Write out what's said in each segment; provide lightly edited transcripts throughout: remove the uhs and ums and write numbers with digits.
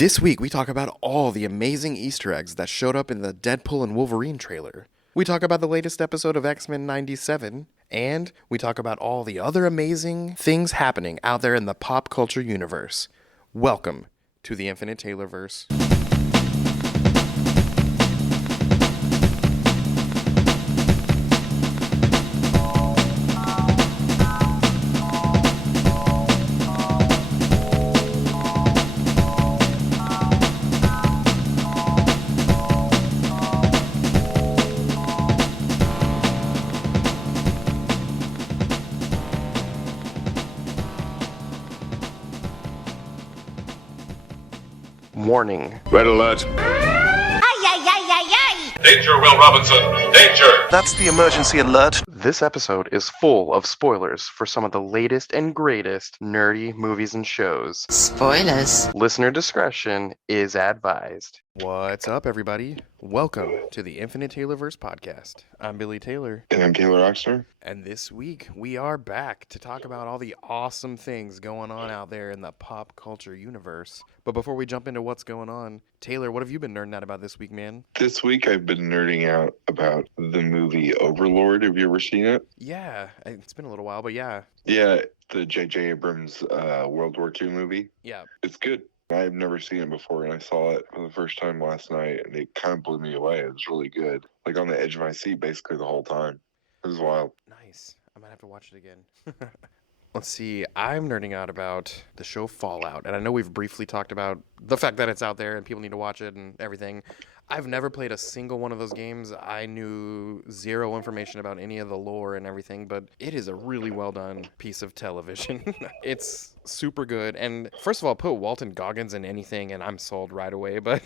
This week, we talk about all the amazing Easter eggs that showed up in the Deadpool and Wolverine trailer. We talk about the latest episode of X-Men 97, and we talk about all the other amazing things happening out there in the pop culture universe. Welcome to the Infinite Taylorverse. Warning. Red alert. Ay, ay, ay, ay, ay! Danger, Will Robinson. Danger. That's the emergency alert. This episode is full of spoilers for some of the latest and greatest nerdy movies and shows. Spoilers. Listener discretion is advised. What's up, everybody? Welcome to the Infinite Taylorverse podcast. I'm Billy Taylor. And I'm Taylor Oxner. And this week, we are back to talk about all the awesome things going on out there in the pop culture universe. But before we jump into what's going on, Taylor, what have you been nerding out about this week, man? This week I've been nerding out about the movie Overlord. Have you ever seen it? Yeah, it's been a little while, but yeah. Yeah, the J.J. Abrams World War II movie. Yeah. It's good. I've never seen it before, and I saw it for the first time last night, and it kind of blew me away. It was really good. Like on the edge of my seat basically the whole time. It was wild. Nice. I might have to watch it again. Let's see. I'm nerding out about the show Fallout, and I know we've briefly talked about the fact that it's out there and people need to watch it and everything. I've never played a single one of those games. I knew zero information about any of the lore and everything, but it is a really well done piece of television. It's super good. And first of all, put Walton Goggins in anything and I'm sold right away, but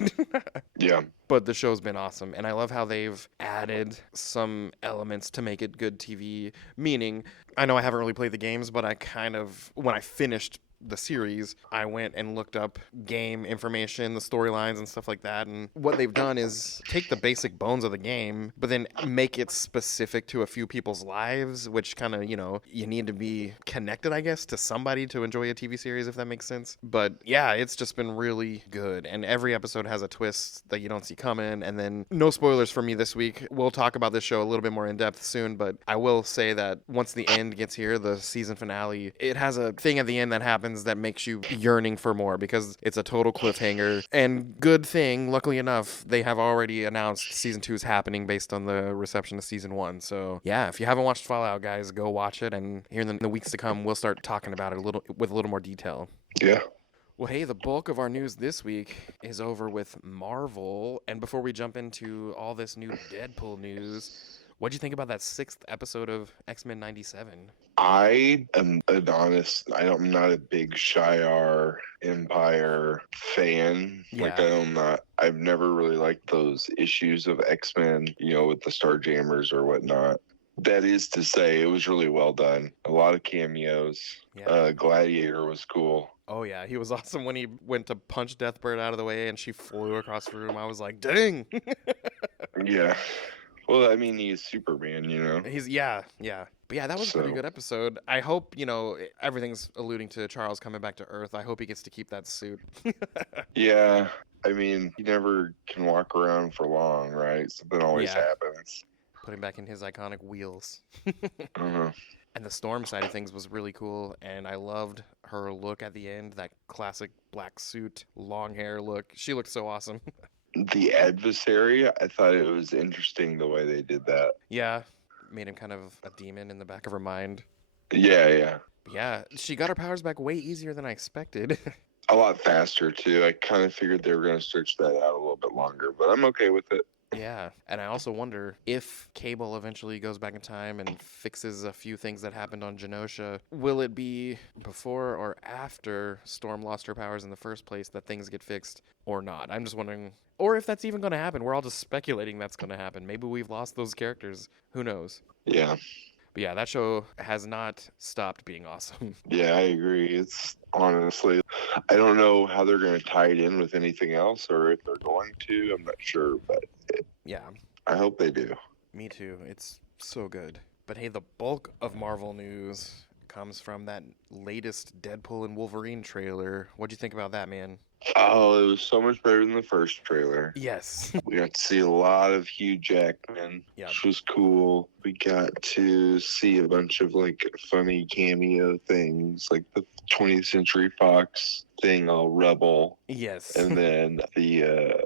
Yeah. But the show's been awesome, and I love how they've added some elements to make it good TV, meaning, I know I haven't really played the games, but I kind of, when I finished the series, I went and looked up game information, the storylines and stuff like that, and what they've done is take the basic bones of the game, but then make it specific to a few people's lives, which kind of, you need to be connected, I guess, to somebody to enjoy a TV series, if that makes sense. But yeah, it's just been really good, and every episode has a twist that you don't see coming, and then no spoilers for me this week. We'll talk about this show a little bit more in depth soon, but I will say that once the end gets here, the season finale, it has a thing at the end that happens that makes you yearning for more because it's a total cliffhanger. And good thing, luckily enough, they have already announced season 2 is happening based on the reception of season 1. So yeah, if you haven't watched Fallout, guys, go watch it, and here in the weeks to come, we'll start talking about it with a little more detail. Yeah. Well, hey, the bulk of our news this week is over with Marvel. And before we jump into all this new Deadpool news, what'd you think about that 6th episode of X-Men 97? I am I'm not a big Shi'ar Empire fan. Yeah. I've never really liked those issues of X-Men, with the Starjammers or whatnot. That is to say, it was really well done. A lot of cameos. Yeah. Gladiator was cool. Oh, yeah. He was awesome when he went to punch Deathbird out of the way and she flew across the room. I was like, dang. Yeah. Well, I mean, he's Superman, Yeah. But yeah, that was a pretty good episode. I hope, everything's alluding to Charles coming back to Earth. I hope he gets to keep that suit. Yeah. I mean, he never can walk around for long, right? Something always happens. Put him back in his iconic wheels. Uh-huh. And the Storm side of things was really cool, and I loved her look at the end, that classic black suit, long hair look. She looked so awesome. The adversary, I thought it was interesting the way they did that. Yeah, made him kind of a demon in the back of her mind. Yeah. Yeah, she got her powers back way easier than I expected. A lot faster, too. I kind of figured they were going to stretch that out a little bit longer, but I'm okay with it. Yeah, and I also wonder if Cable eventually goes back in time and fixes a few things that happened on Genosha. Will it be before or after Storm lost her powers in the first place that things get fixed or not? I'm just wondering, or if that's even going to happen. We're all just speculating that's going to happen. Maybe we've lost those characters. Who knows? Yeah. But yeah, that show has not stopped being awesome. Yeah, I agree. It's honestly, I don't know how they're going to tie it in with anything else or if they're going to. I'm not sure, but Yeah. I hope they do. Me too. It's so good. But hey, the bulk of Marvel news comes from that latest Deadpool and Wolverine trailer. What'd you think about that, man? Oh, it was so much better than the first trailer. Yes. We got to see a lot of Hugh Jackman, Yep. which was cool. We got to see a bunch of like funny cameo things, like the 20th Century Fox thing, all Rebel, Yes. and then the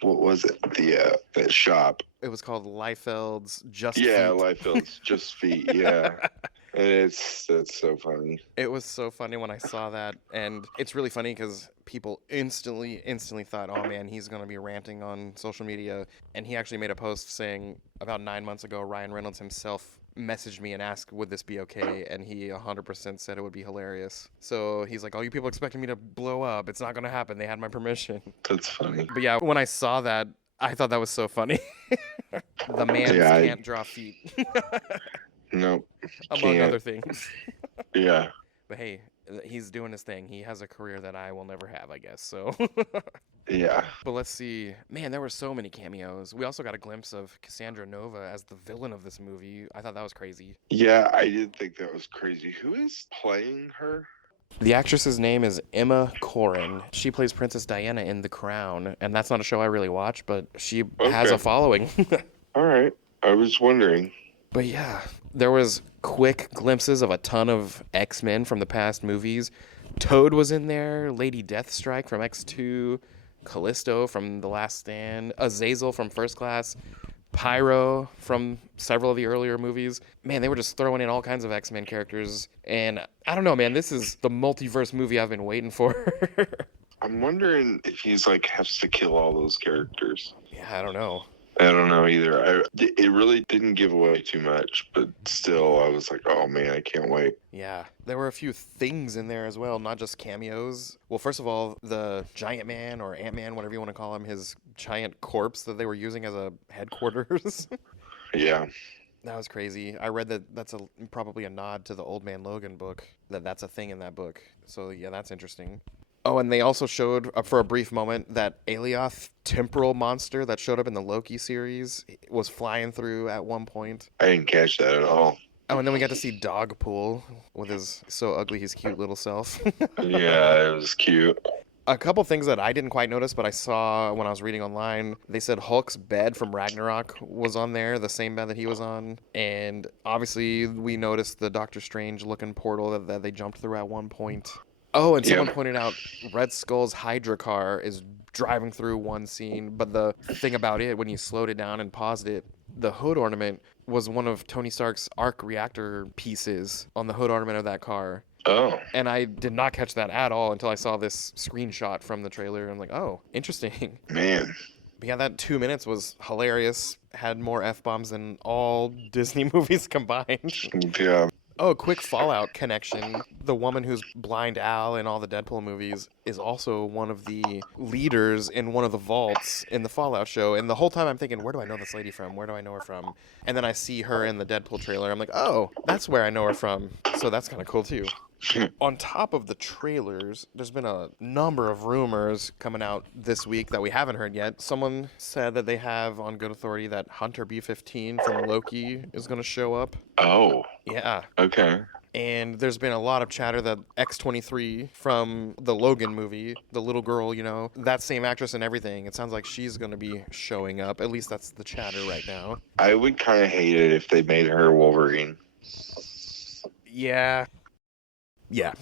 what was it? The that shop. It was called Liefeld's Just Yeah, Feet. Liefeld's Just Feet. Yeah, and that's so funny. It was so funny when I saw that, and it's really funny because people instantly thought, "Oh man, he's gonna be ranting on social media." And he actually made a post saying about 9 months ago, Ryan Reynolds himself messaged me and asked, "Would this be okay?" And he 100% said it would be hilarious. So he's like, "Oh, you people expecting me to blow up? It's not gonna happen. They had my permission." That's funny. But yeah, when I saw that, I thought that was so funny. The man Yeah, can't draw feet, Nope. among Can't. other things. Yeah. But hey, he's doing his thing. He has a career that I will never have, I guess. So, Yeah. but let's see. Man, there were so many cameos. We also got a glimpse of Cassandra Nova as the villain of this movie. I thought that was crazy. Yeah, I did think that was crazy. Who is playing her? The actress's name is Emma Corrin. She plays Princess Diana in The Crown, and that's not a show I really watch, but she has Okay. a following. All right. I was wondering. But yeah, there was quick glimpses of a ton of X-Men from the past movies. Toad was in there, Lady Deathstrike from X2, Callisto from The Last Stand, Azazel from First Class, Pyro from several of the earlier movies. Man, they were just throwing in all kinds of X-Men characters. And I don't know, man, this is the multiverse movie I've been waiting for. I'm wondering if he's like has to kill all those characters. Yeah, I don't know. I don't know either. It really didn't give away too much, but still, I was like, oh man, I can't wait. Yeah, there were a few things in there as well, not just cameos. Well, first of all, the Giant Man or Ant-Man, whatever you want to call him, his giant corpse that they were using as a headquarters. Yeah. That was crazy. I read that that's probably a nod to the Old Man Logan book, that's a thing in that book. So yeah, that's interesting. Oh, and they also showed, for a brief moment, that Alioth temporal monster that showed up in the Loki series was flying through at one point. I didn't catch that at all. Oh, and then we got to see Dogpool with his so ugly, his cute little self. Yeah, it was cute. A couple things that I didn't quite notice, but I saw when I was reading online, they said Hulk's bed from Ragnarok was on there, the same bed that he was on. And obviously, we noticed the Doctor Strange looking portal that they jumped through at one point. Oh, and someone pointed out Red Skull's Hydra car is driving through one scene, but the thing about it, when you slowed it down and paused it, the hood ornament was one of Tony Stark's arc reactor pieces on the hood ornament of that car. Oh. And I did not catch that at all until I saw this screenshot from the trailer. I'm like, oh, interesting. Man. But yeah, that 2 minutes was hilarious. Had more F-bombs than all Disney movies combined. Yeah. Oh, quick Fallout connection. The woman who's Blind Al in all the Deadpool movies is also one of the leaders in one of the vaults in the Fallout show. And the whole time I'm thinking, where do I know this lady from? Where do I know her from? And then I see her in the Deadpool trailer. I'm like, oh, that's where I know her from. So that's kind of cool too. On top of the trailers, there's been a number of rumors coming out this week that we haven't heard yet. Someone said that they have on good authority that Hunter B-15 from Loki is going to show up. Oh. Yeah. Okay. And there's been a lot of chatter that X-23 from the Logan movie, the little girl, you know, that same actress and everything, it sounds like she's going to be showing up. At least that's the chatter right now. I would kind of hate it if they made her Wolverine. Yeah. Yeah.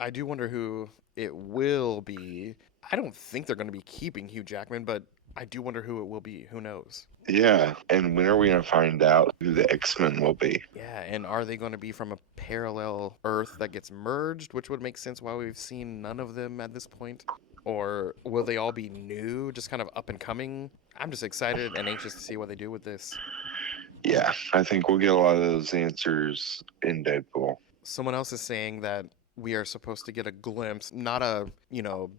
I do wonder who it will be. I don't think they're going to be keeping Hugh Jackman, but I do wonder who it will be. Who knows? Yeah. And when are we going to find out who the X-Men will be? Yeah, and are they going to be from a parallel Earth that gets merged, which would make sense why we've seen none of them at this point? Or will they all be new, just kind of up and coming? I'm just excited and anxious to see what they do with this. Yeah, I think we'll get a lot of those answers in Deadpool. Someone else is saying that we are supposed to get a glimpse, not a,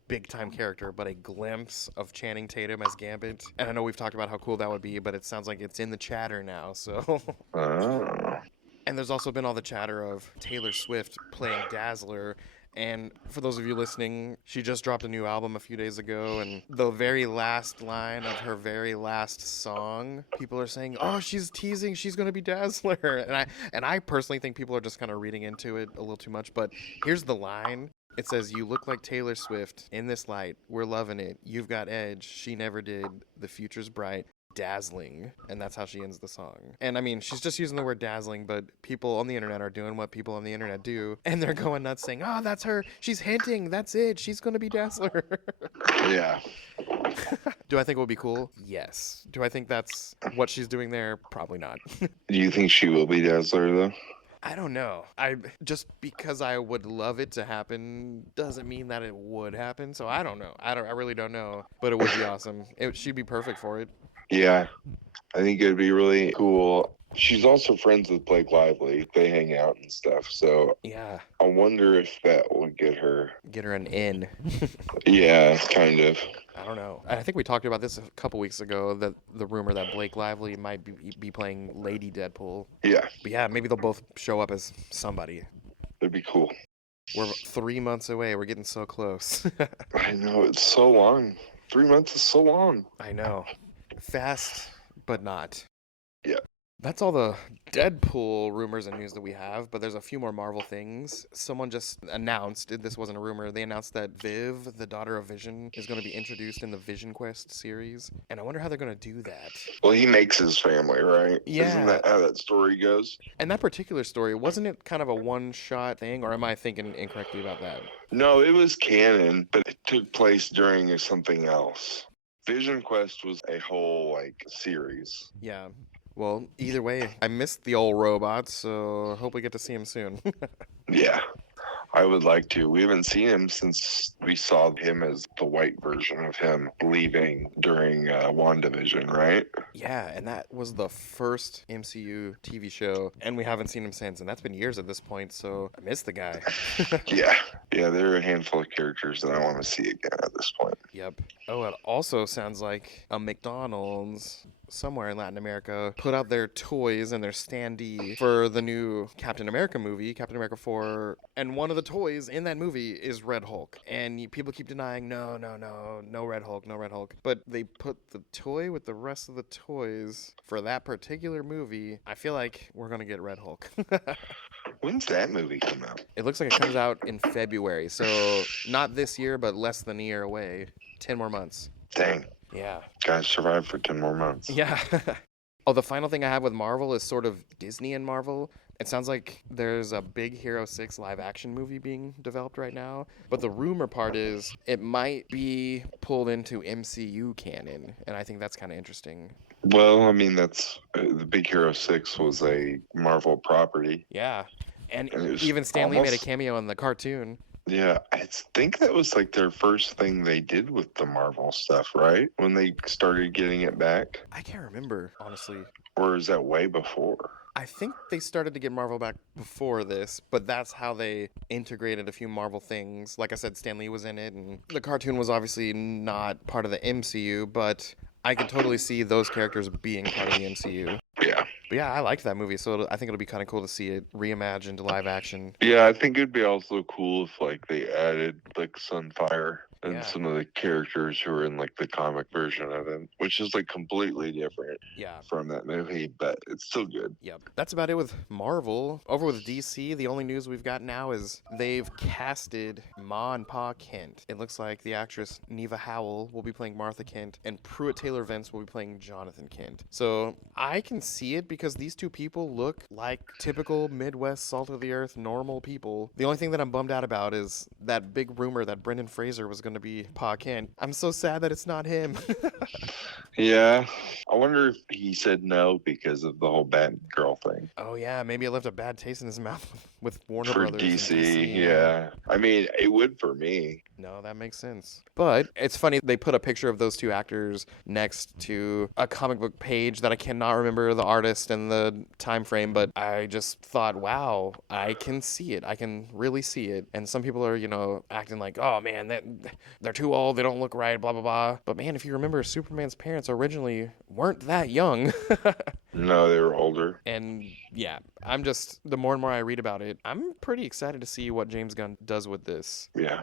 big time character, but a glimpse of Channing Tatum as Gambit. And I know we've talked about how cool that would be, but it sounds like it's in the chatter now, so. Oh. And there's also been all the chatter of Taylor Swift playing Dazzler. And for those of you listening, she just dropped a new album a few days ago, and the very last line of her very last song, people are saying, "Oh, she's teasing, she's going to be Dazzler." And I personally think people are just kind of reading into it a little too much, but here's the line. It says, "You look like Taylor Swift in this light. We're loving it. You've got edge. She never did. The future's bright. Dazzling." And that's how she ends the song. And I mean, she's just using the word dazzling, but people on the internet are doing what people on the internet do. And they're going nuts saying, "Oh, that's her. She's hinting. That's it. She's going to be Dazzler." Yeah. Do I think it would be cool? Yes. Do I think that's what she's doing there? Probably not. Do you think she will be Dazzler, though? I don't know. I just because I would love it to happen doesn't mean that it would happen. So I don't know. I really don't know. But it would be awesome. She'd be perfect for it. Yeah. I think it'd be really cool. She's also friends with Blake Lively. They hang out and stuff. So Yeah. I wonder if that would get her. Get her an in. Yeah, kind of. I don't know. I think we talked about this a couple weeks ago, that the rumor that Blake Lively might be playing Lady Deadpool. Yeah, But yeah, maybe they'll both show up as somebody. that'd be cool. We're 3 months away. We're getting so close. I know, it's so long. 3 months is so long. I know. Fast, but not. Yeah. That's all the Deadpool rumors and news that we have, but there's a few more Marvel things. Someone just announced, this wasn't a rumor, they announced that Viv, the daughter of Vision, is going to be introduced in the Vision Quest series. And I wonder how they're going to do that. Well, he makes his family, right? Yeah. Isn't that how that story goes? And that particular story, wasn't it kind of a one-shot thing, or am I thinking incorrectly about that? No, it was canon, but it took place during something else. Vision Quest was a whole, series. Yeah. Well, either way, I missed the old robot, so hope we get to see him soon. Yeah, I would like to. We haven't seen him since we saw him as the white version of him leaving during WandaVision, right? Yeah, and that was the first MCU TV show, and we haven't seen him since, and that's been years at this point, so I miss the guy. Yeah, there are a handful of characters that I want to see again at this point. Yep. Oh, it also sounds like a McDonald's somewhere in Latin America put out their toys and their standee for the new Captain America movie, Captain America 4, and one of the toys in that movie is Red Hulk. And people keep denying, no Red Hulk, no Red Hulk. But they put the toy with the rest of the toys for that particular movie. I feel like we're going to get Red Hulk. When's that movie come out? It looks like it comes out in February, so not this year, but less than a year away. 10 more months. Dang. Yeah. Gotta survive for 10 more months. Yeah. Oh, the final thing I have with Marvel is sort of Disney and Marvel. It sounds like there's a Big Hero 6 live action movie being developed right now. But the rumor part is it might be pulled into MCU canon. And I think that's kind of interesting. Well, I mean, that's the Big Hero 6 was a Marvel property. Yeah. And And it was even Stan Lee made a almost- cameo in the cartoon. Yeah, I think that was their first thing they did with the Marvel stuff, right? When they started getting it back? I can't remember, honestly. Or is that way before? I think they started to get Marvel back before this, but that's how they integrated a few Marvel things. Like I said, Stan Lee was in it, and the cartoon was obviously not part of the MCU, but I could totally see those characters being part of the MCU. Yeah. But yeah, I liked that movie, so I think it'll be kind of cool to see it reimagined live action. Yeah, I think it'd be also cool if they added Sunfire and Yeah. some of the characters who are in the comic version of him, which is completely different Yeah. from that movie, but it's still good. Yep. That's about it with Marvel. Over with DC, the only news we've got now is they've casted Ma and Pa Kent. It looks like the actress Neva Howell will be playing Martha Kent, and Pruitt Taylor Vance will be playing Jonathan Kent. So I can see it because these two people look like typical Midwest, salt of the earth, normal people. The only thing that I'm bummed out about is that big rumor that Brendan Fraser was going to be Pa Kent. I'm so sad that it's not him. Yeah, I wonder if he said no because of the whole Batgirl thing. Oh yeah, maybe it left a bad taste in his mouth with Warner For Brothers. and DC, yeah. I mean, it would for me. No, that makes sense. But it's funny, they put a picture of those two actors next to a comic book page that I cannot remember the artist and the time frame, but I just thought, wow, I can see it. I can really see it. And some people are, acting like, oh man, they're too old, they don't look right, blah, blah, blah. But man, if you remember, Superman's parents originally weren't that young. No, they were older. And yeah, the more and more I read about it, I'm pretty excited to see what James Gunn does with this. Yeah.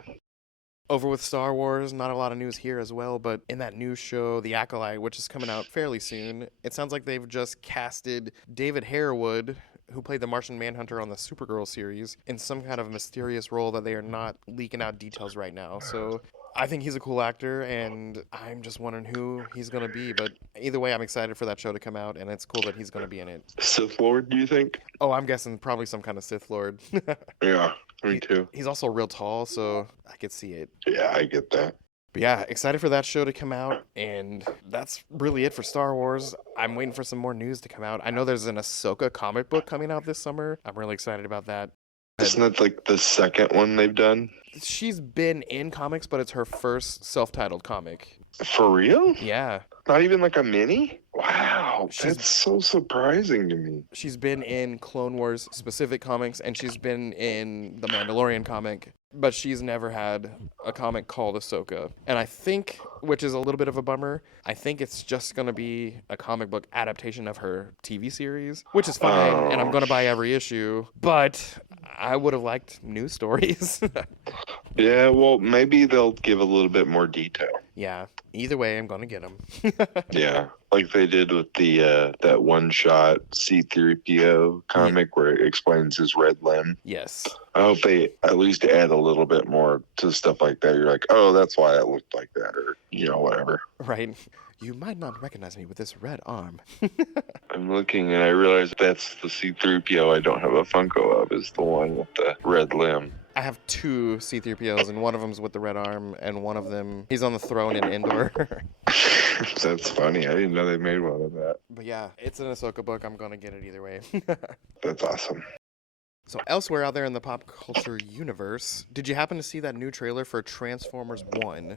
Over with Star Wars, not a lot of news here as well, but in that new show, The Acolyte, which is coming out fairly soon, it sounds like they've just casted David Harewood who played the Martian Manhunter on the Supergirl series, in some kind of mysterious role that they are not leaking out details right now. So I think he's a cool actor, and I'm just wondering who he's going to be. But either way, I'm excited for that show to come out, and it's cool that he's going to be in it. Sith Lord, do you think? Oh, I'm guessing probably some kind of Sith Lord. Yeah, me too. He's also real tall, so I could see it. Yeah, I get that. But yeah, excited for that show to come out, and that's really it for Star Wars. I'm waiting for some more news to come out. I know there's an Ahsoka comic book coming out this summer. I'm really excited about that. Isn't that like the second one they've done? She's been in comics, but it's her first self-titled comic. For real? Yeah. Not even like a mini? Wow, She's- that's so surprising to me. She's been in Clone Wars specific comics, and she's been in the Mandalorian comic, but she's never had a comic called Ahsoka. And I think, which is a little bit of a bummer, I think it's just going to be a comic book adaptation of her TV series, which is fine, and I'm going to buy every issue, but I would have liked news stories. Yeah, well, maybe they'll give a little bit more detail. Yeah, either way, I'm going to get them. Yeah, like they did with the that one-shot C-3PO comic where it explains his red limb. Yes. I hope they at least add a little bit more to stuff like that. You're like, oh, that's why it looked like that, or, whatever. Right. You might not recognize me with this red arm. I'm looking and I realize that's the C-3PO I don't have a Funko of, is the one with the red limb. I have two C-3POs, and one of them's with the red arm, and one of them, he's on the throne in Endor. That's funny. I didn't know they made one of that. But yeah, it's an Ahsoka book. I'm going to get it either way. That's awesome. So elsewhere out there in the pop culture universe, did you happen to see that new trailer for Transformers 1?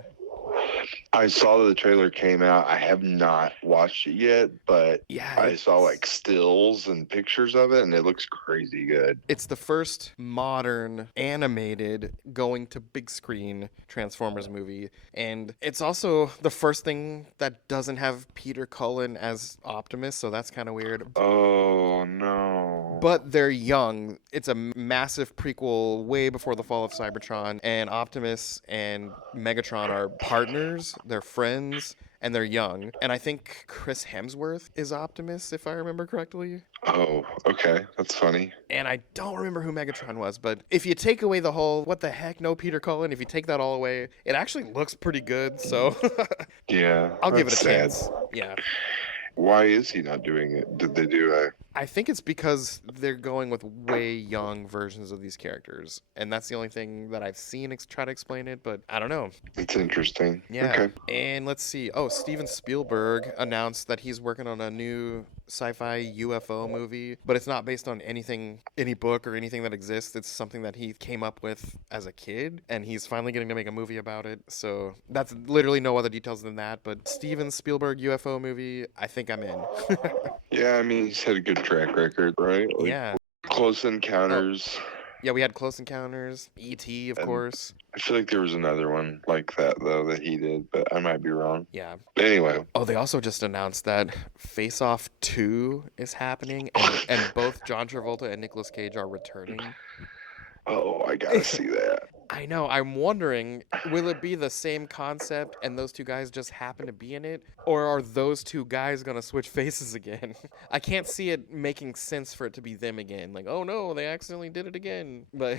I saw that the trailer came out. I have not watched it yet, but Yeah, I saw like stills and pictures of it, and it looks crazy good. it's the first modern animated going to big screen Transformers movie, and it's also the first thing that doesn't have Peter Cullen as Optimus, so that's kind of weird. Oh, no. But they're young. It's a massive prequel way before the fall of Cybertron, and Optimus and Megatron are partners, they're friends, and they're young. And I think Chris Hemsworth is Optimus, if I remember correctly. Oh, okay. That's funny. And I don't remember who Megatron was, but if you take away the whole, what the heck, no Peter Cullen, if you take that all away, it actually looks pretty good, so Yeah. I'll give it a that's sad. chance. Yeah. Why is he not doing it? Did they do a... I think it's because they're going with way young versions of these characters, and that's the only thing that I've seen try to explain it, but I don't know. It's interesting. Yeah. Okay. And let's see. Oh, Steven Spielberg announced that he's working on a new sci-fi UFO movie, but it's not based on any book or anything that exists. It's something that he came up with as a kid, and he's finally getting to make a movie about it. So that's literally no other details than that, but Steven Spielberg UFO movie, I think I'm in. Yeah, I mean, he's had a good track record, right? Like, Yeah. Close Encounters. Yeah, we had Close Encounters, E.T., of course. I feel like there was another one like that, though, that he did, but I might be wrong. Yeah. But anyway, Oh, they also just announced that Face Off 2 is happening, and both John Travolta and Nicolas Cage are returning. oh, I gotta see that. I know. I'm wondering, will it be the same concept and those two guys just happen to be in it? Or are those two guys going to switch faces again? I can't see it making sense for it to be them again. Like, oh no, they accidentally did it again. But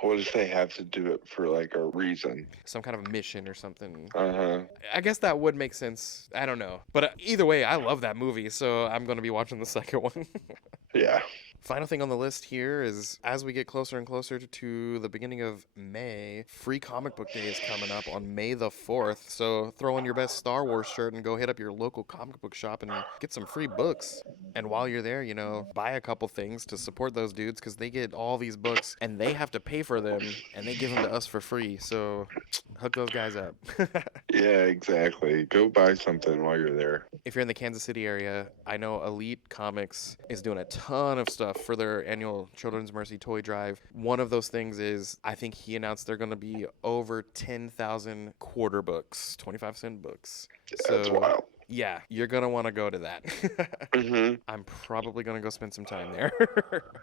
What if they have to do it for, like, a reason? some kind of mission or something. Uh-huh. I guess that would make sense. I don't know. But either way, I love that movie, so I'm going to be watching the second one. Yeah. Final thing on the list here is, as we get closer and closer to the beginning of May, Free Comic Book Day is coming up on May the 4th. So throw in your best Star Wars shirt and go hit up your local comic book shop and get some free books. And while you're there, buy a couple things to support those dudes, because they get all these books and they have to pay for them, and they give them to us for free. So hook those guys up. Yeah, exactly. Go buy something while you're there. If you're in the Kansas City area, I know Elite Comics is doing a ton of stuff for their annual Children's Mercy Toy Drive. One of those things is, I think he announced they're going to be over 10,000 quarter books, 25-cent books. That's wild. Yeah, you're going to want to go to that. Mm-hmm. I'm probably going to go spend some time there.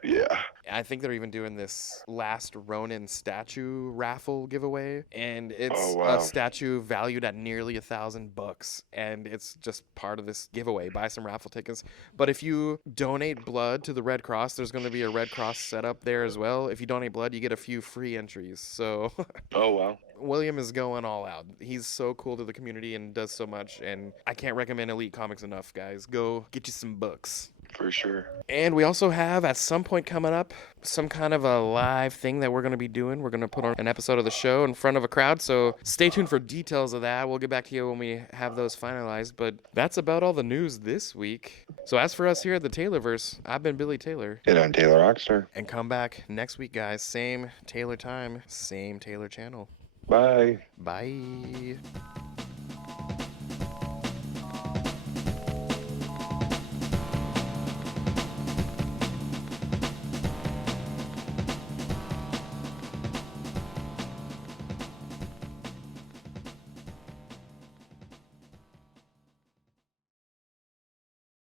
Yeah. I think they're even doing this last Ronin statue raffle giveaway, and it's Oh, wow. a statue valued at nearly $1,000, and it's just part of this giveaway. Buy some raffle tickets. But if you donate blood to the Red Cross, there's going to be a Red Cross set up there as well. If you donate blood, you get a few free entries. So Oh, wow. William is going all out. He's so cool to the community and does so much, and I can't recommend Elite Comics enough, guys. Go get you some books. For sure. And we also have, at some point coming up, some kind of a live thing that we're going to be doing. We're going to put on an episode of the show in front of a crowd, so stay tuned for details of that. We'll get back to you when we have those finalized, but that's about all the news this week. So as for us here at the Taylorverse, I've been Billy Taylor. And I'm Taylor Oxner. And come back next week, guys. Same Taylor time, same Taylor channel. Bye. Bye.